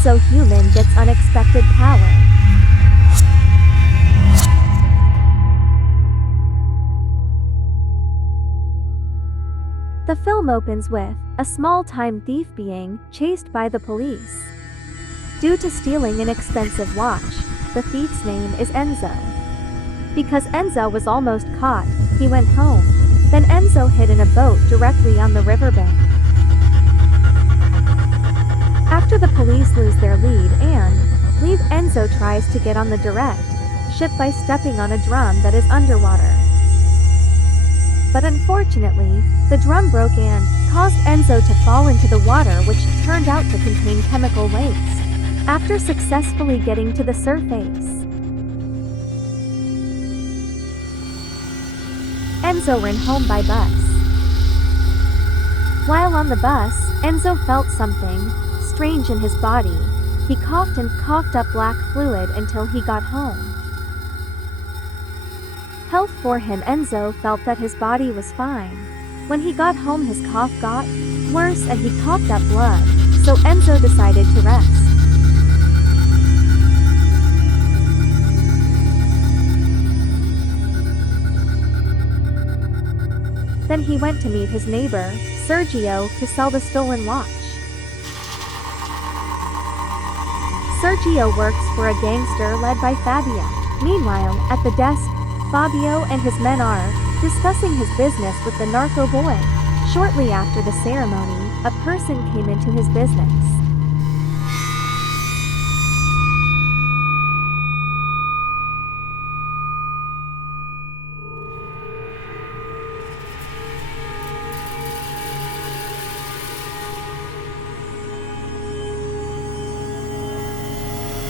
Enzo human gets unexpected power. The film opens with a small-time thief being chased by the police. Due to stealing an expensive watch, the thief's name is Enzo. Because Enzo was almost caught, he went home. Then Enzo hid in a boat directly on the riverbank. After the police lose their lead Enzo tries to get on the direct ship by stepping on a drum that is underwater. But unfortunately, the drum broke and caused Enzo to fall into the water, which turned out to contain chemical waste. After successfully getting to the surface, Enzo ran home by bus. While on the bus, Enzo felt something strange in his body. He coughed and coughed up black fluid until he got home. Health for him, Enzo felt that his body was fine. When he got home, his cough got worse and he coughed up blood, so Enzo decided to rest. Then he went to meet his neighbor, Sergio, to sell the stolen watch. Sergio works for a gangster led by Fabio. Meanwhile, at the desk, Fabio and his men are discussing his business with the narco boy. Shortly after the ceremony, a person came into his business.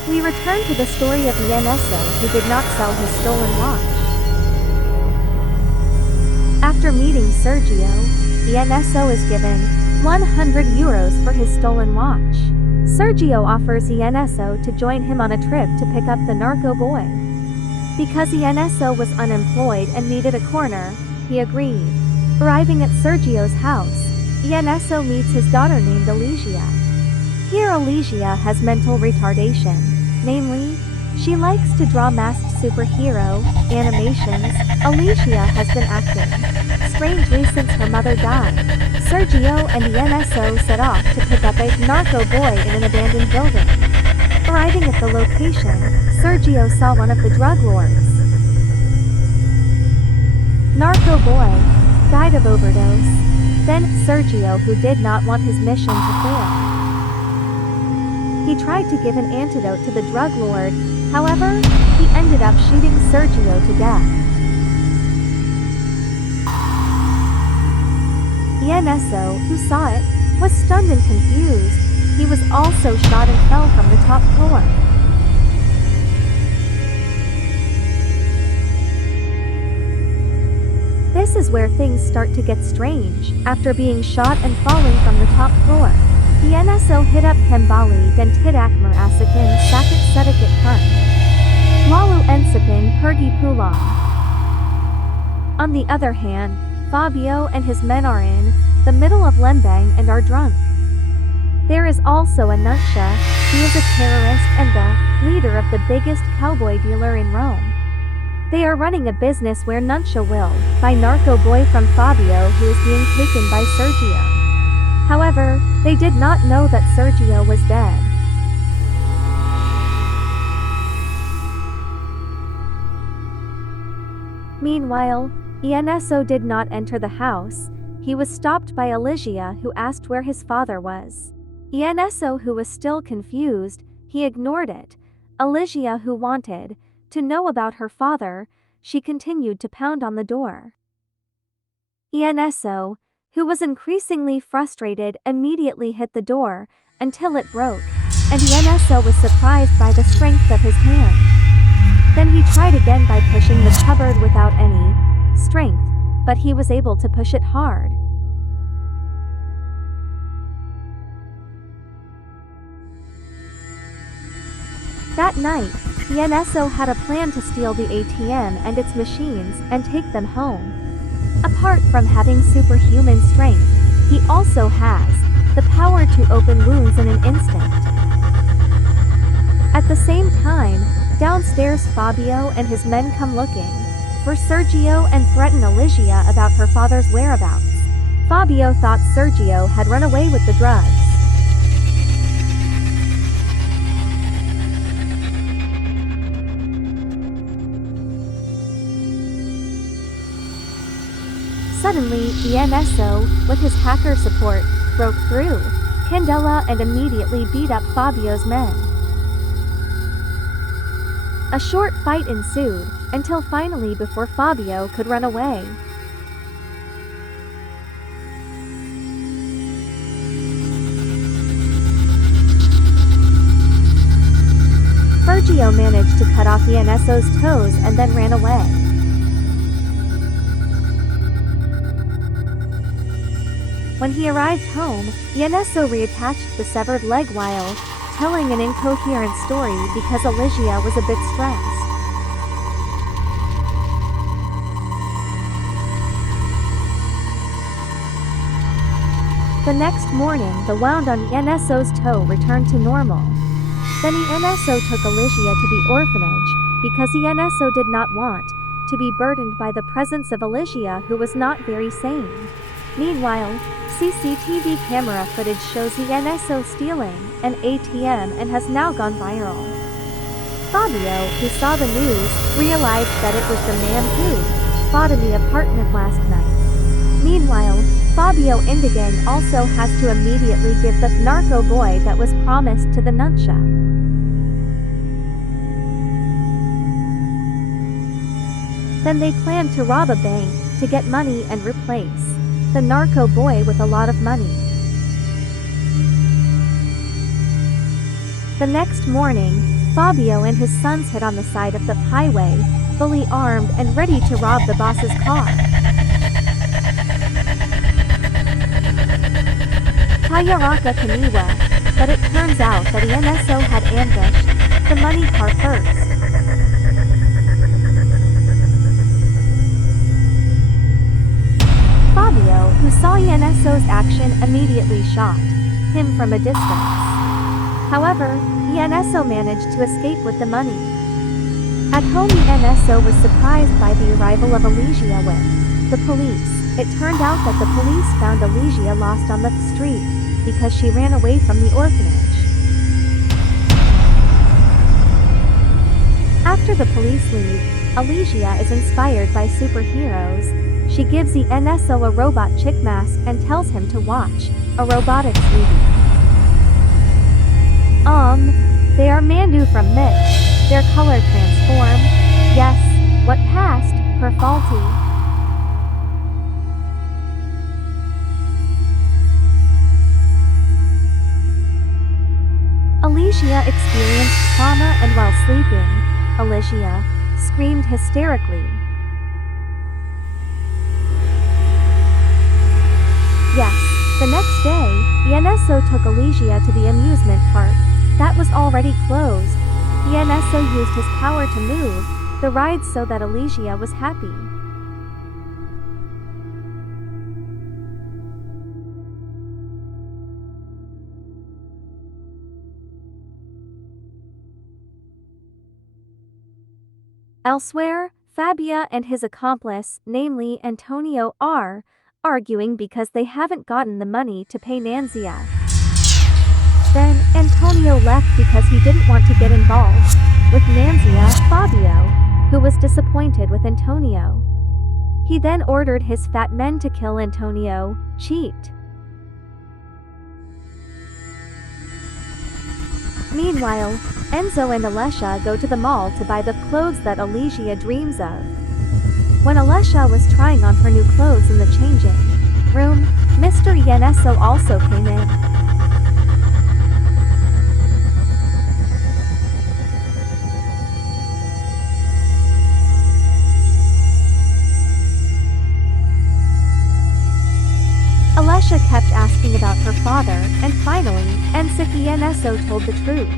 We return to the story of Enzo, who did not sell his stolen watch. After meeting Sergio, Enzo is given 100 euros for his stolen watch. Sergio offers Enzo to join him on a trip to pick up the narco boy. Because Enzo was unemployed and needed a corner, he agreed. Arriving at Sergio's house, Enzo meets his daughter named Alicia. Here Alicia has mental retardation. Namely, she likes to draw masked superhero animations. Alicia has been acting strangely since her mother died. Sergio and Enzo set off to pick up a narco boy in an abandoned building. Arriving at the location, Sergio saw one of the drug lords. Narco boy died of overdose. Then Sergio, who did not want his mission to fail, he tried to give an antidote to the drug lord. However, he ended up shooting Sergio to death. Enzo, who saw it, was stunned and confused. He was also shot and fell from the top floor. This is where things start to get strange. After being shot and falling from the top floor, Enzo hit up kembali dan tidak merasakan sakit sedikit pun. Lalu ensipin pergi pulang. On the other hand, Fabio and his men are in the middle of Lembang and are drunk. There is also a Nuntia. He is a terrorist and the leader of the biggest cowboy dealer in Rome. They are running a business where Nuntia will buy narco boy from Fabio, who is being taken by Sergio. However, they did not know that Sergio was dead. Meanwhile, Enzo did not enter the house. He was stopped by Alicia, who asked where his father was. Enzo, who was still confused, he ignored it. Alicia, who wanted to know about her father, she continued to pound on the door. Enzo, who was increasingly frustrated, immediately hit the door until it broke, and Enzo was surprised by the strength of his hand. Then he tried again by pushing the cupboard without any strength, but he was able to push it hard. That night, Enzo had a plan to steal the ATM and its machines and take them home. Apart from having superhuman strength, he also has the power to open wounds in an instant. the same time, downstairs Fabio and his men come looking for Sergio and threaten Alicia about her father's whereabouts. Fabio thought Sergio had run away with the drugs. Suddenly, Enzo, with his hacker support, broke through Candela and immediately beat up Fabio's men. A short fight ensued, until finally before Fabio could run away. Sergio managed to cut off Enzo's toes and then ran away. When he arrived home, Enzo reattached the severed leg while telling an incoherent story because Alicia was a bit stressed. The next morning, the wound on Enzo's toe returned to normal. Then Enzo took Alicia to the orphanage, because Enzo did not want to be burdened by the presence of Alicia, who was not very sane. Meanwhile, CCTV camera footage shows Enzo stealing an ATM and has now gone viral. Fabio, who saw the news, realized that it was the man who fought in the apartment last night. Meanwhile, Fabio Indigang also has to immediately give the narco boy that was promised to the nuncia. Then they plan to rob a bank to get money and replace the narco boy with a lot of money. The next morning, Fabio and his sons hid on the side of the highway, fully armed and ready to rob the boss's car. Tayaraka Kaniwa, but it turns out that Enzo had ambushed the money car first. Fabio, who saw Enzo's action, immediately shot him from a distance. However, Enzo managed to escape with the money. At home, Enzo was surprised by the arrival of Alicia with the police. It turned out that the police found Alicia lost on the street because she ran away from the orphanage. After the police leave, Alicia is inspired by superheroes. She gives Enzo a robot chick mask and tells him to watch a robotics movie. They are Mandu from Mitch. Their color transform. Yes, what passed, per faulty. Alicia experienced trauma and while sleeping, Alicia screamed hysterically. Yes, the next day, Enzo took Alicia to the amusement park. That was already closed. Enzo used his power to move the ride so that Alicia was happy. Elsewhere, Fabia and his accomplice, namely Antonio, are arguing because they haven't gotten the money to pay Nanzia. Then, Antonio left because he didn't want to get involved with Nanzia. Fabio, who was disappointed with Antonio. He then ordered his fat men to kill Antonio. Cheat. Meanwhile, Enzo and Alicia go to the mall to buy the clothes that Alicia dreams of. When Alicia was trying on her new clothes in the changing room, Mr. Enzo also came in. Alicia kept asking about her father, and finally, Enzo told the truth.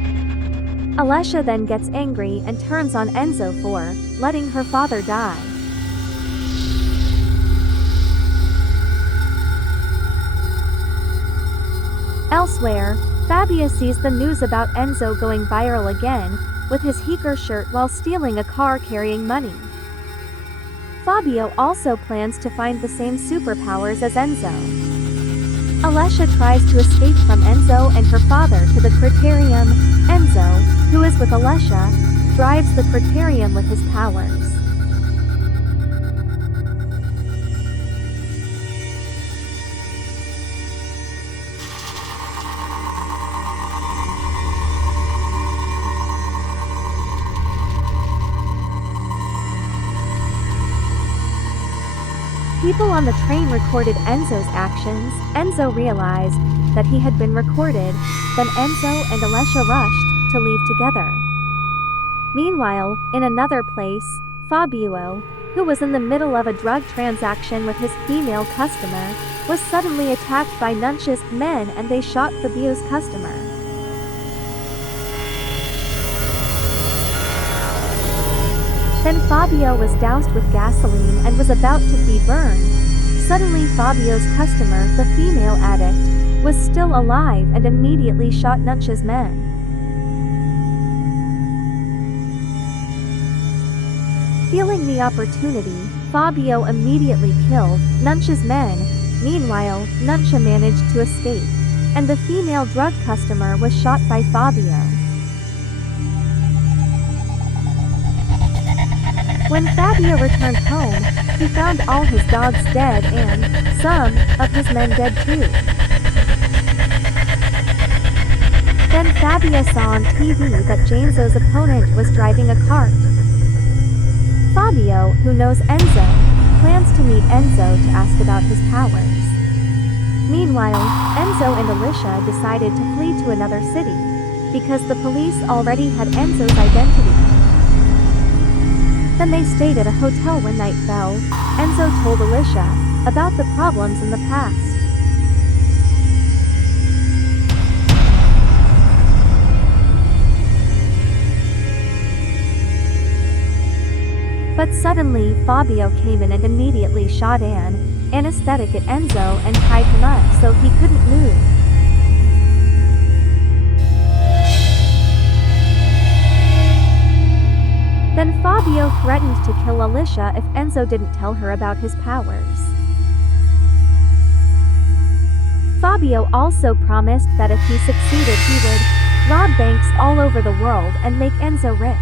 Alicia then gets angry and turns on Enzo for letting her father die. Elsewhere, Fabio sees the news about Enzo going viral again, with his hiker shirt while stealing a car carrying money. Fabio also plans to find the same superpowers as Enzo. Alessia tries to escape from Enzo and her father to the criterium. Enzo, who is with Alessia, drives the criterium with his powers. People on the train recorded Enzo's actions. Enzo realized that he had been recorded, then Enzo and Alessia rushed to leave together. Meanwhile, in another place, Fabio, who was in the middle of a drug transaction with his female customer, was suddenly attacked by Nunch's men and they shot Fabio's customer. Then Fabio was doused with gasoline and was about to be burned. Suddenly Fabio's customer, the female addict, was still alive and immediately shot Nunch's men. Feeling the opportunity, Fabio immediately killed Nunch's men. Meanwhile, Nuncha managed to escape, and the female drug customer was shot by Fabio. When Fabio returned home, he found all his dogs dead and some of his men dead too. Then Fabio saw on TV that Enzo's opponent was driving a cart. Fabio, who knows Enzo, plans to meet Enzo to ask about his powers. Meanwhile, Enzo and Alessia decided to flee to another city, because the police already had Enzo's identity. Then they stayed at a hotel when night fell. Enzo told Alessia about the problems in the past. But suddenly Fabio came in and immediately shot an anesthetic at Enzo and tied him up so he couldn't move. Then Fabio threatened to kill Alessia if Enzo didn't tell her about his powers. Fabio also promised that if he succeeded he would rob banks all over the world and make Enzo rich.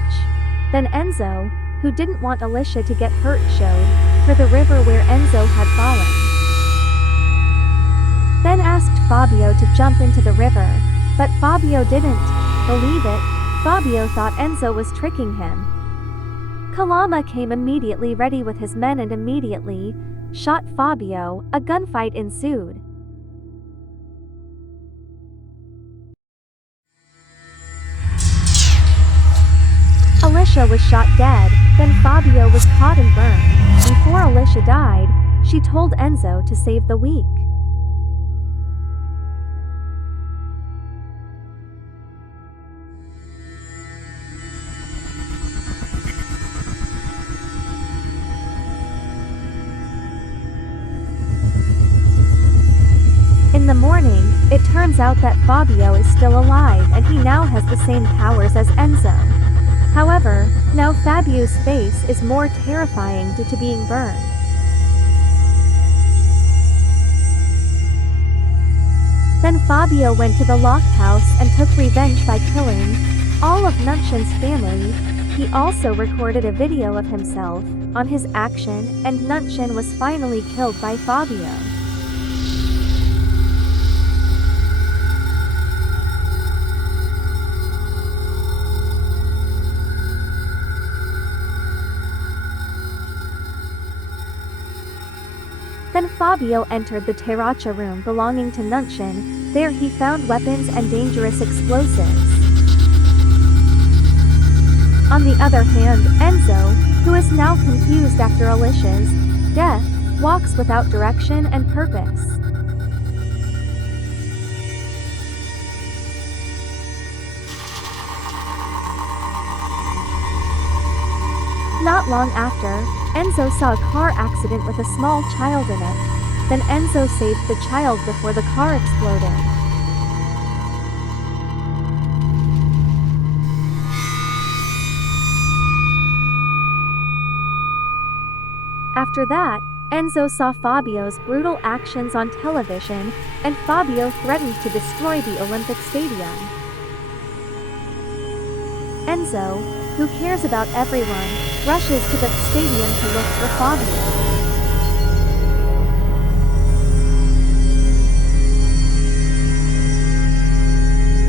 Then Enzo, who didn't want Alessia to get hurt, showed her the river where Enzo had fallen. Then asked Fabio to jump into the river, but Fabio didn't believe it. Fabio thought Enzo was tricking him. Kalama came immediately ready with his men and immediately shot Fabio. A gunfight ensued. Alessia was shot dead, then Fabio was caught and burned. Before Alessia died, she told Enzo to save the weak. In the morning, it turns out that Fabio is still alive and he now has the same powers as Enzo. However, now Fabio's face is more terrifying due to being burned. Then Fabio went to the locked house and took revenge by killing all of Nunch's family. He also recorded a video of himself on his action, and Nunchen was finally killed by Fabio. Then Fabio entered the terrace room belonging to Nunchen. There he found weapons and dangerous explosives. On the other hand, Enzo, who is now confused after Alessia's death, walks without direction and purpose. Not long after, Enzo saw a car accident with a small child in it. Then Enzo saved the child before the car exploded. After that, Enzo saw Fabio's brutal actions on television, and Fabio threatened to destroy the Olympic Stadium. Enzo, who cares about everyone, rushes to the stadium to look for Fabio.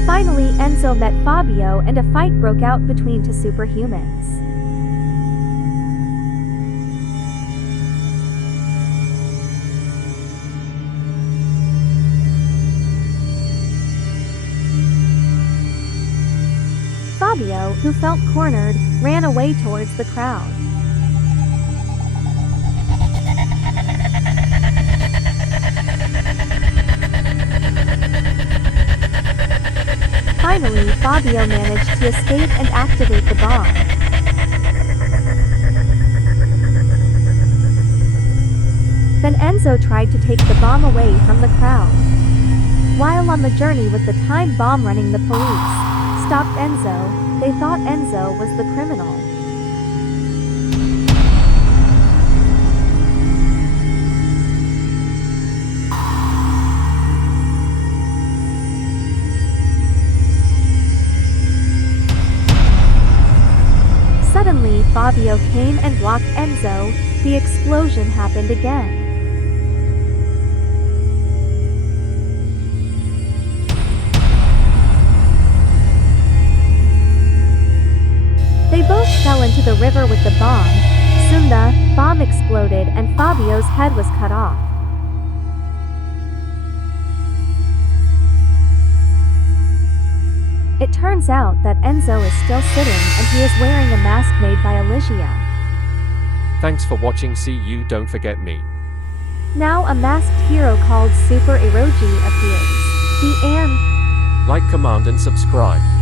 Finally, Enzo met Fabio and a fight broke out between two superhumans. Fabio, who felt cornered, ran away towards the crowd. Finally, Fabio managed to escape and activate the bomb. Then Enzo tried to take the bomb away from the crowd. While on the journey with the time bomb running, the police stopped Enzo. They thought Enzo was the criminal. Suddenly, Fabio came and blocked Enzo. The explosion happened again. They both fell into the river with the bomb. Soon the bomb exploded and Fabio's head was cut off. It turns out that Enzo is still sitting and he is wearing a mask made by Alicia. Thanks for watching. See you, don't forget me. Now a masked hero called Super Eroji appears. The and Like, comment and subscribe.